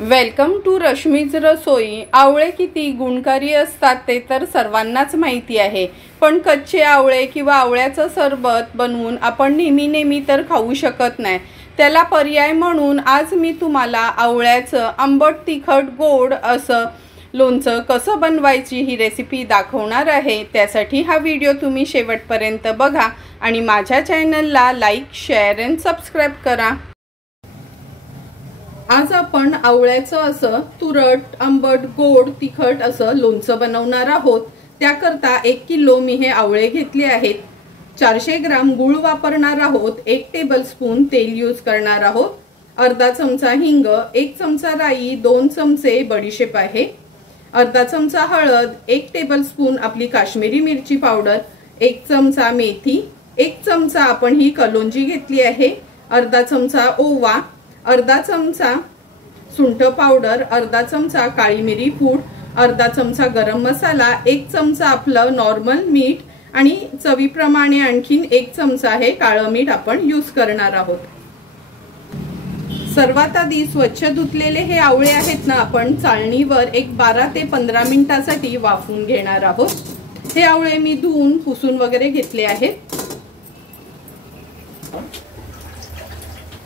Welcome to Rashmi's रसोई। आवळे किती गुणकारी असतात ते तर सर्वांनाच माहिती आहे, पण कच्चे आवळे किंवा आवळ्याचं सरबत बनवून आपण नेहमी तर खाऊ शकत नाही। त्याला पर्याय म्हणून आज मी तुम्हाला आवळ्याचं आंबट तिखट गोड असं लोणचं कसं बनवायची ही रेसिपी दाखवणार आहे। त्यासाठी हा व्हिडिओ तुम्ही शेवटपर्यंत बघा आणि माझ्या चॅनलला लाईक, शेअर आणि सबस्क्राइब करा। आज आपण आवळ्याचं असं तुरट आंबट गोड तिखट असं लोणचं बनवणार आहोत। त्याकरता 1 किलो मी हे आवळे घेतले आहेत। 400 ग्राम गूळ वापरणार आहोत। 1 टेबलस्पून तेल यूज करणार आहोत। अर्धा चमचा हिंग, 1 चमचा राई, 2 चमचे बडीशेप आहे, अर्धा चमचा हळद, 1 टेबलस्पून आपली काश्मीरी मिरची पावडर, 1 चमचा मेथी, 1 चमचा आपण ही कलोंजी घेतली आहे, अर्धा चमचा ओवा, अर्धा चमचा सुंठ पावडर, अर्धा चमचा काळी मिरी पूड, अर्धा चमचा गरम मसाला, 1 चमचा आपलं नॉर्मल मीठ आणि चवीप्रमाणे आणखीन 1 चमचा हे काळं मीठ आपण यूज करणार आहोत। सर्वात आधी स्वच्छ धुतलेले हे आवळे आहेत ना, आपण चाळणीवर एक 12 ते 15 मिनिटांसाठी वाफवून घेणार आहोत। हे आवळे मी धुवून पुसून वगैरे घेतले आहेत।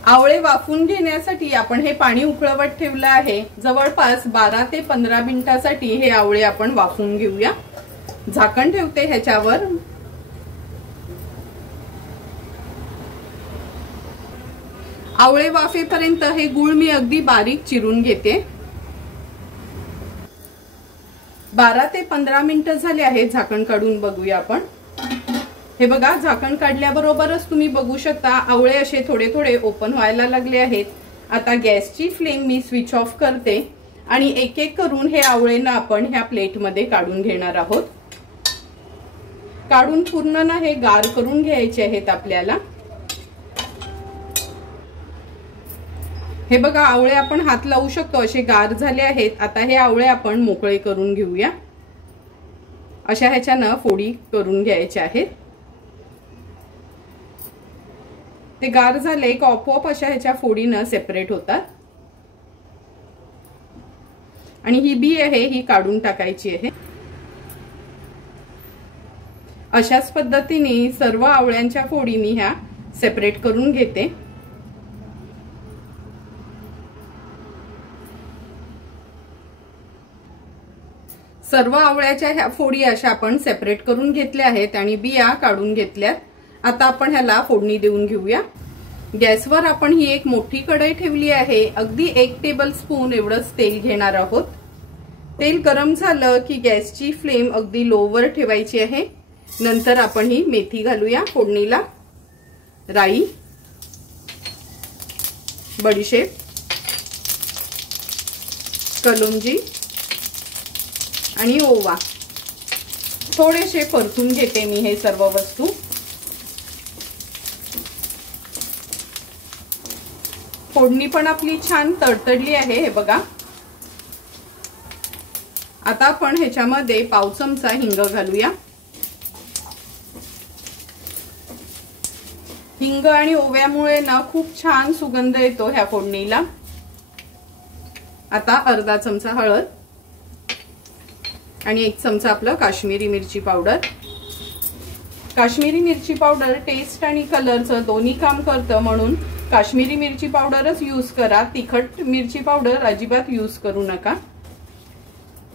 आवळे वाफवून घेण्यासाठी आपण हे पाणी उकळवत ठेवलं आहे। जवळपास 12 ते 15 मिनिटांसाठी हे आवळे आपण वाफवून घेऊया। झाकण ठेवते ह्याच्यावर। आवळे वाफेपर्यंत हे गूळ मी अगदी बारीक चिरून घेते। 12 ते 15 मिनिटं झाले आहेत। झाकण काढून बघूया आपण। हे बघा, झाकण काढल्याबरोबरच तुम्ही बघू शकता आवळे असे थोडे थोडे ओपन व्हायला लागले आहेत। आता गॅसची फ्लेम मी स्विच ऑफ करते आणि एक एक करून हे आवळे ना आपण ह्या प्लेटमध्ये काढून घेणार आहोत। काढून पूर्ण ना हे गार करून घ्यायचे आहेत आपल्याला। हे बघा, आवळे आपण हात लावू शकतो असे गार झाले आहेत। आता हे आवळे आपण मोकळे करून घेऊया। अशा ह्याच्यानं फोडी करून घ्यायच्या आहेत। ते गार झाले की आपोआप अशा ह्याच्या फोडीनं सेपरेट होतात आणि ही बी आहे ही काढून टाकायची आहे। अशाच पद्धतीने सर्व आवळ्यांच्या फोडी मी ह्या सेपरेट करून घेते। सर्व आवळ्याच्या ह्या फोडी अशा आपण सेपरेट करून घेतल्या आहेत आणि बिया काढून घेतल्यात। आता आपण ह्याला फोडणी देऊन घेऊया। गॅसवर आपण ही एक मोठी कढई ठेवली आहे। अगदी 1 टेबलस्पून एवढंच तेल घेणार आहोत। तेल गरम झालं की गॅसची फ्लेम अगदी लोवर ठेवायची आहे। नंतर आपण ही मेथी घालूया फोडणीला, राई, बडीशेप, कलोंजी आणि ओवा। थोडेसे परतून घेते मी हे सर्व वस्तू। फोडणी पण आपली छान तडतडली आहे। हे बघा, आता आपण ह्याच्यामध्ये पाव चमचा हिंग घालूया। हिंग आणि ओव्यामुळे ना खूप छान सुगंध येतो ह्या फोडणीला। आता अर्धा चमचा हळद आणि 1 चमचा आपलं काश्मीरी मिरची पावडर। काश्मीरी मिरची पावडर टेस्ट आणि कलरचं दोन्ही काम करतं, म्हणून काश्मीरी मिरची पावडरच यूज करा। तिखट मिरची पावडर अजिबात यूज करू नका।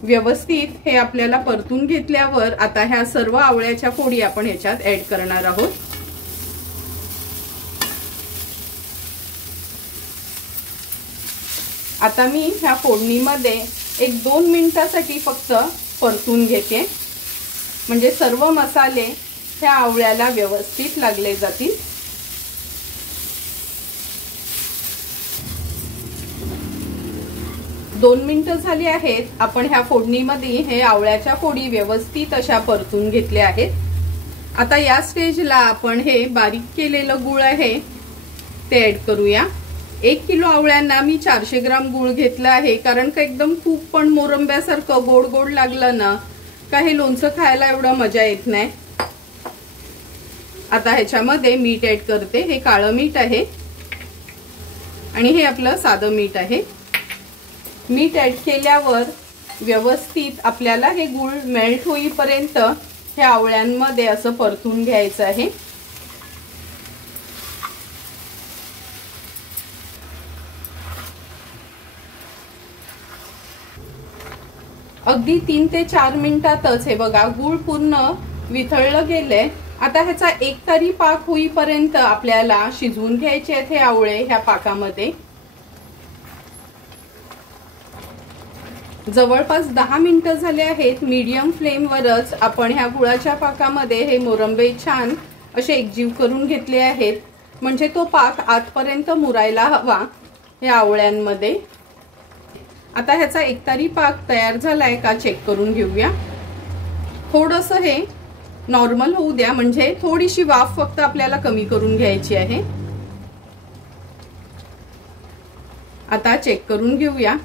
व्यवस्थित हे आपल्याला परतून घेतल्यावर आता ह्या सर्व आवळ्याच्या फोडी आपण ह्याच्यात ऍड करणार आहोत। आता मी ह्या फोडणीमध्ये 1-2 मिनिटांसाठी फक्त परतून घेते, म्हणजे सर्व मसाले ह्या आवळ्याला व्यवस्थित लागले जातील। 2 मिनिटं झाली आहेत। आपण ह्या फोडणीमध्ये हे आवळ्याच्या फोडी व्यवस्थित अशा परतून घेतल्या आहेत। आता या स्टेजला आपण हे बारीक केलेलं गूळ आहे ते ऍड करूया। 1 किलो आवळ्यांना मी 400 ग्राम गूळ घेतला आहे, कारण का एकदम खूप पण मोरंब्यासारखं गोड गोड लागलं ना का हे लोणचं खायला एवढं मजा येत नाही। आता ह्याच्यामध्ये मीठ ऍड करते। हे काळं मीठ आहे आणि हे आपलं साधं मीठ आहे। मीठ ॲड केल्यावर व्यवस्थित आपल्याला हे गूळ मेल्ट होईपर्यंत हे आवळ्यांमध्ये असं परतून घ्यायचं आहे। अगदी 3 ते 4 मिनिटातच हे बघा गूळ पूर्ण वितळलं गेलंय। आता ह्याचा एकतारी पाक होईपर्यंत आपल्याला शिजवून घ्यायचे आहेत हे आवळे ह्या पाकामध्ये। जवळपास 10 मिनिटं झाले आहेत। मीडियम फ्लेमवरच आपण ह्या गुळाच्या पाकामध्ये हे मोरंबे छान असे एकजीव करून घेतले आहेत, म्हणजे तो पाक आतपर्यंत मुरायला हवा ह्या आवळ्यांमध्ये। आता ह्याचा एकतारी पाक तयार झालाय का चेक करून घेऊया। थोडंसं हे नॉर्मल होऊ द्या, म्हणजे थोडीशी वाफ फक्त आपल्याला कमी करून घ्यायची आहे। आता चेक करून घेऊया।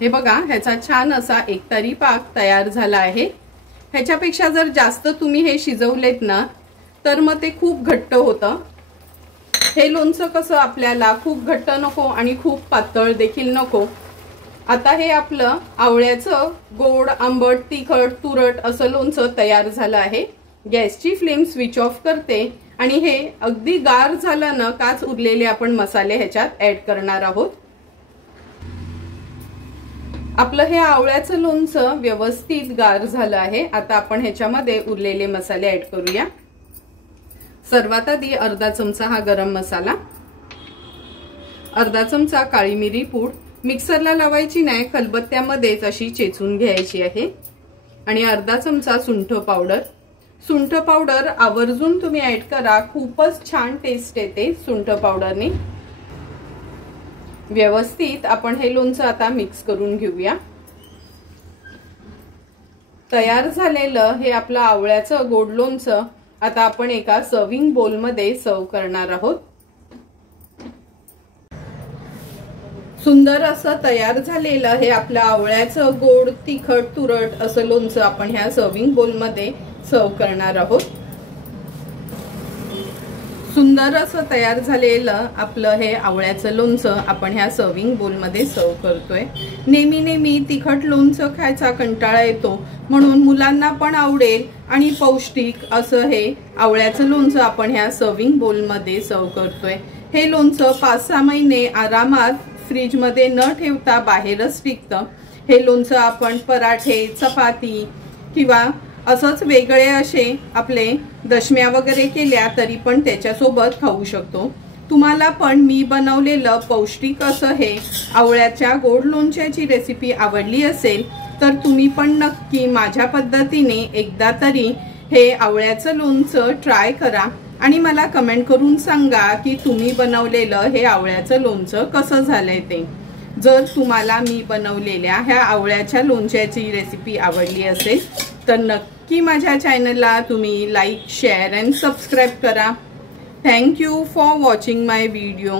हे बघा ह्याचा छान असा एकतारी पाक तयार झाला आहे। ह्याच्यापेक्षा जर जास्त तुम्ही हे शिजवलेत ना तर मग ते खूप घट्ट होतं। हे लोणचं कसं आपल्याला खूप घट्ट नको आणि खूप पातळ देखील नको। आता हे आपलं आवळ्याचं गोड आंबट तिखट तुरट असं लोणचं तयार झालं आहे। गॅसची फ्लेम स्विच ऑफ करते आणि हे अगदी गार झालं ना काच उरलेले आपण मसाले ह्याच्यात ऍड करणार आहोत। आपलं हे आवळ्याचं लोणचं व्यवस्थित गार झालं आहे। आता आपण ह्याच्यामध्ये उरलेले मसाले ऍड करूया। सर्वात आधी अर्धा चमचा हा गरम मसाला, अर्धा चमचा काळी मिरी पूड, मिक्सरला लावायची नाही खलबत्त्यामध्येच अशी चेचून घ्यायची आहे, आणि अर्धा चमचा सुंठ पावडर। सुंठ पावडर आवर्जून तुम्ही ऍड करा, खूपच छान टेस्ट येते सुंठ पावडरने। व्यवस्थित आपण हे लोणचं आता मिक्स करून घेऊया। तयार झालेलं हे आपलं आवळ्याचं गोड लोणचं आता आपण एका सर्विंग बोल मध्ये सर्व करणार आहोत। सुंदर असं तयार झालेलं हे आपलं आवळ्याचं गोड तिखट तुरट असं लोणचं आपण ह्या सर्विंग बोल मध्ये सर्व करणार आहोत। सुंदर असं तयार झालेलं आपलं हे आवळ्याचं लोणचं आपण ह्या सर्विंग बोल मध्ये सर्व करतोय। नेहमी तिखट लोणचं खायचा कंटाळा येतो, म्हणून मुलांना पण आवडेल आणि पौष्टिक असं हे आवळ्याचं लोणचं आपण ह्या सर्विंग बोल मध्ये सर्व करतोय। हे लोणचं 5-6 महिने आरामात फ्रीज मध्ये न ठेवता बाहेरच टिकतं। हे लोणचं आपण पराठे चपाती किंवा असंच वेगळे असे आपले दशम्या वगैरे केल्या तरी पण त्याच्यासोबत खाऊ शकतो। तुम्हाला पण मी बनवलेलं पौष्टिक असं हे आवळ्याच्या गोड लोणच्याची रेसिपी आवडली असेल तर तुम्ही पण नक्की माझ्या पद्धतीने एकदा तरी हे आवळ्याचं लोणचं ट्राय करा आणि मला कमेंट करून सांगा की तुम्ही बनवलेलं हे आवळ्याचं लोणचं कसं झालंय ते। जर तुम्हाला मी बनवलेल्या ह्या आवळ्याच्या लोणच्याची रेसिपी आवडली असेल तर नक्की माझ्या चॅनलला तुम्ही लाईक शेअर अँड सबस्क्राईब करा। Thank you for watching my video.